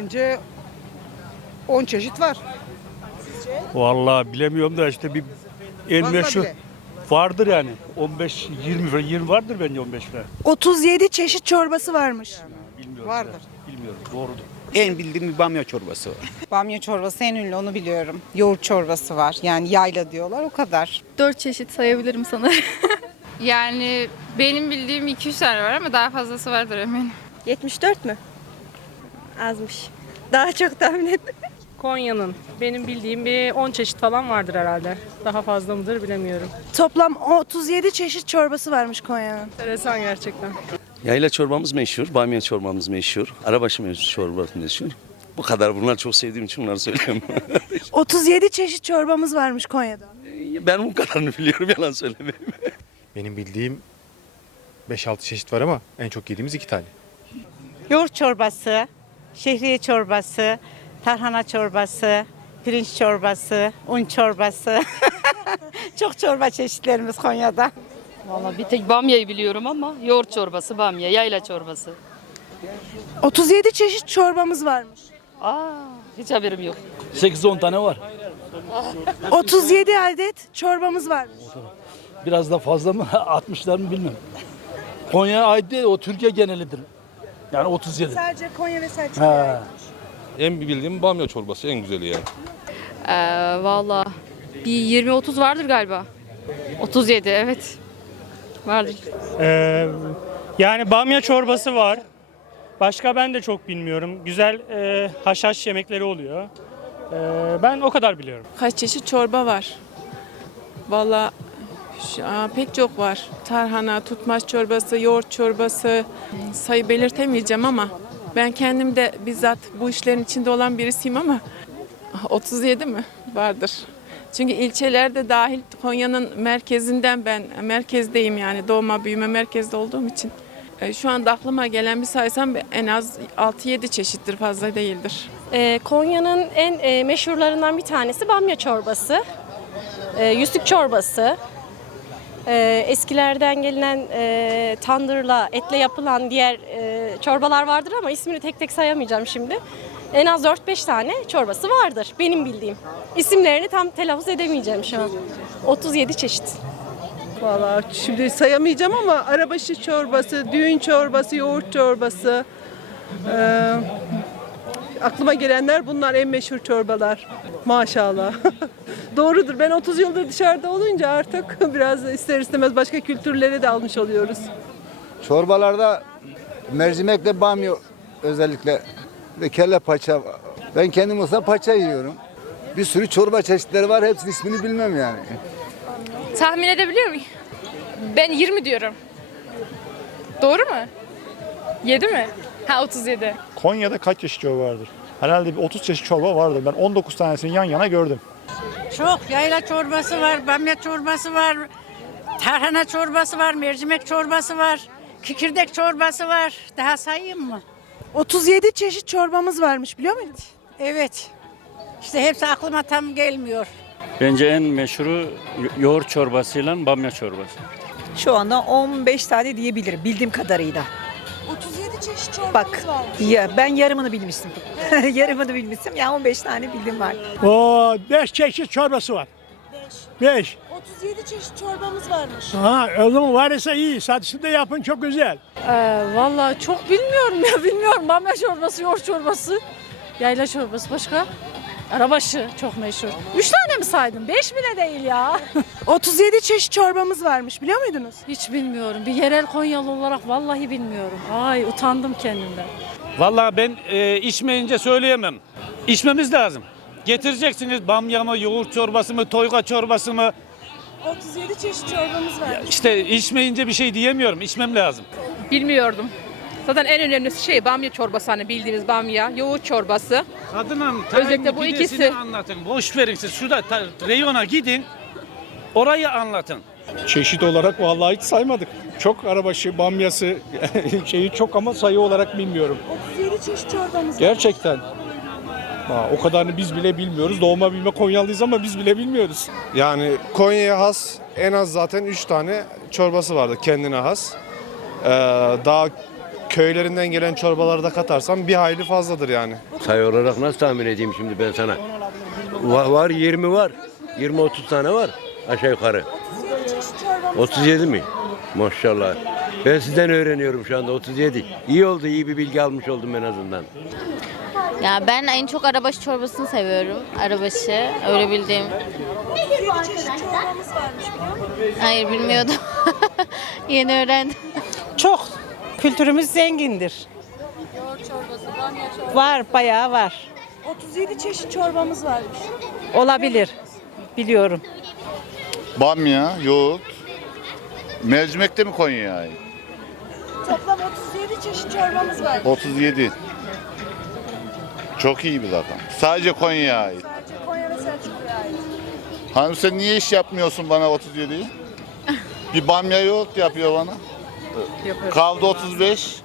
Bence 10 çeşit var. Vallahi bilemiyorum da işte bir en Fazla meşhur bile. vardır yani. 15 20 falan 20 vardır bence 15 falan. 37 çeşit çorbası varmış. Bilmiyorum. Vardır. ben. Bilmiyorum. Doğrudur. En bildiğim bir bamya çorbası var. Bamya çorbası en ünlü onu biliyorum. Yoğurt çorbası var. Yani yayla diyorlar o kadar. Dört çeşit sayabilirim sanırım. Yani benim bildiğim 2-3 tane var ama daha fazlası vardır eminim. 74 mü? Azmış. Daha çok tahmin ettim. Konya'nın benim bildiğim bir 10 çeşit falan vardır herhalde. Daha fazla mıdır bilemiyorum. Toplam 37 çeşit çorbası varmış Konya'nın. Enteresan gerçekten. Yayla çorbamız meşhur, bamya çorbamız meşhur, arabaşı meşhur, çorbası meşhur. Bu kadar. Bunlar çok sevdiğim için bunları söylüyorum. 37 çeşit çorbamız varmış Konya'da. ben bu kadarını biliyorum, yalan söylemeyeyim. Benim bildiğim 5-6 çeşit var ama en çok yediğimiz iki tane. Yoğurt çorbası, şehriye çorbası, tarhana çorbası, pirinç çorbası, un çorbası. çok çorba çeşitlerimiz Konya'da. Valla bir tek bamyayı biliyorum ama yoğurt çorbası, bamya, yayla çorbası. 37 çeşit çorbamız varmış. Aa, hiç haberim yok. 8-10 tane var. 37 adet çorbamız varmış. Biraz da fazla mı? 60'lar mı bilmem. Konya'ya ait değil, o Türkiye genelidir. Yani 37. Sadece Konya ve Selçuklu'ya Ha. ait. En bildiğim bamya çorbası en güzeli yani. Ee, Valla bir 20-30 vardır galiba. 37 evet. Vardır. Ee, yani bamya çorbası var. Başka ben de çok bilmiyorum. Güzel e, haşhaş yemekleri oluyor. Ee, ben o kadar biliyorum. Kaç çeşit çorba var? Valla pek çok var. Tarhana, tutmaç çorbası, yoğurt çorbası. Sayı belirtemeyeceğim ama ben kendim de bizzat bu işlerin içinde olan birisiyim ama 37 mi? Vardır. Çünkü ilçelerde dahil Konya'nın merkezinden ben merkezdeyim yani doğma büyüme merkezde olduğum için. E, Şu anda aklıma gelen bir saysam en az 6-7 çeşittir fazla değildir. Ee, Konya'nın en e, meşhurlarından bir tanesi bamya çorbası. Yüzük çorbası. Ee, eskilerden gelinen e, tandırla, etle yapılan diğer e, çorbalar vardır ama ismini tek tek sayamayacağım şimdi. En az 4-5 tane çorbası vardır benim bildiğim. İsimlerini tam telaffuz edemeyeceğim şu an. 37 çeşit. Valla şimdi sayamayacağım ama arabaşı çorbası, düğün çorbası, yoğurt çorbası. Ee, aklıma gelenler bunlar en meşhur çorbalar. Maşallah. Doğrudur. Ben 30 yıldır dışarıda olunca artık biraz ister istemez başka kültürlere de almış oluyoruz. Çorbalarda mercimekle bamya özellikle ve kelle paça. Ben kendim olsa paça yiyorum. Bir sürü çorba çeşitleri var. Hepsinin ismini bilmem yani. Tahmin edebiliyor muyum? Ben 20 diyorum. Doğru mu? 7 mi? Ha 37. Konya'da kaç çeşit çorba vardır? Herhalde bir 30 çeşit çorba vardır. Ben 19 tanesini yan yana gördüm. Çok yayla çorbası var, bamya çorbası var, tarhana çorbası var, mercimek çorbası var, kikirdek çorbası var. Daha sayayım mı? 37 çeşit çorbamız varmış biliyor muydun? Evet. İşte hepsi aklıma tam gelmiyor. Bence en meşhuru yoğurt çorbasıyla bamya çorbası. Şu anda 15 tane diyebilirim bildiğim kadarıyla. 37 çeşit çorbamız Bak varmış. ya ben yarımını bilmiştim. yarımını bilmiştim ya 15 tane bildiğim var. O 5 çeşit çorbası var. 5. 37 çeşit çorbamız varmış. Ha, o zaman varsa iyi. Satışını da yapın çok güzel. Ee, Valla çok bilmiyorum ya bilmiyorum. Bamya çorbası, yoğurt çorbası, yayla çorbası başka. Arabaşı çok meşhur. Üç tane mi saydım? Beş bile değil ya. 37 çeşit çorbamız varmış biliyor muydunuz? Hiç bilmiyorum. Bir yerel Konyalı olarak vallahi bilmiyorum. Ay utandım kendimden. Vallahi ben e, içmeyince söyleyemem. İçmemiz lazım. Getireceksiniz bamya mı, yoğurt çorbası mı, toyga çorbası mı? 37 çeşit çorbamız var. İşte içmeyince bir şey diyemiyorum. İçmem lazım. Bilmiyordum. Zaten en önemli şey bamya çorbası hani bildiğimiz bamya, yoğurt çorbası. Kadınım, Özellikle bu ikisi. anlatın. Boş verin siz. Şurada ta- reyona gidin. Orayı anlatın. Çeşit olarak vallahi hiç saymadık. Çok arabaşı, bamyası şeyi çok ama sayı olarak bilmiyorum. 37 çeşit çorbamız var. Gerçekten. Ha, o kadarını biz bile bilmiyoruz. Doğma bilme Konyalıyız ama biz bile bilmiyoruz. Yani Konya'ya has en az zaten 3 tane çorbası vardı kendine has. Ee, daha köylerinden gelen çorbaları da katarsam bir hayli fazladır yani. Sayı olarak nasıl tahmin edeyim şimdi ben sana? Va- var 20 var. 20-30 tane var aşağı yukarı. 37 çeşit çorbamız 37 mi? Maşallah. Ben sizden öğreniyorum şu anda 37. İyi oldu, iyi bir bilgi almış oldum en azından. Ya ben en çok arabaşı çorbasını seviyorum. Arabaşı. Öyle bildiğim. 37 çeşit çorbamız varmış biliyor musun? Hayır bilmiyordum. Yeni öğrendim. Çok. Kültürümüz zengindir. Var, bayağı var. 37 çeşit çorbamız varmış. Olabilir. Biliyorum. Bamya, yoğurt, mercimek de mi Konya'ya ait? Toplam 37 çeşit çorbamız var. 37. Çok iyi bir rakam. Sadece Konya'ya ait. Sadece Konya ve Selçuklu'ya ait. Hanım sen niye iş yapmıyorsun bana 37'yi? Bir bamya yoğurt yapıyor bana. Kaldı 35.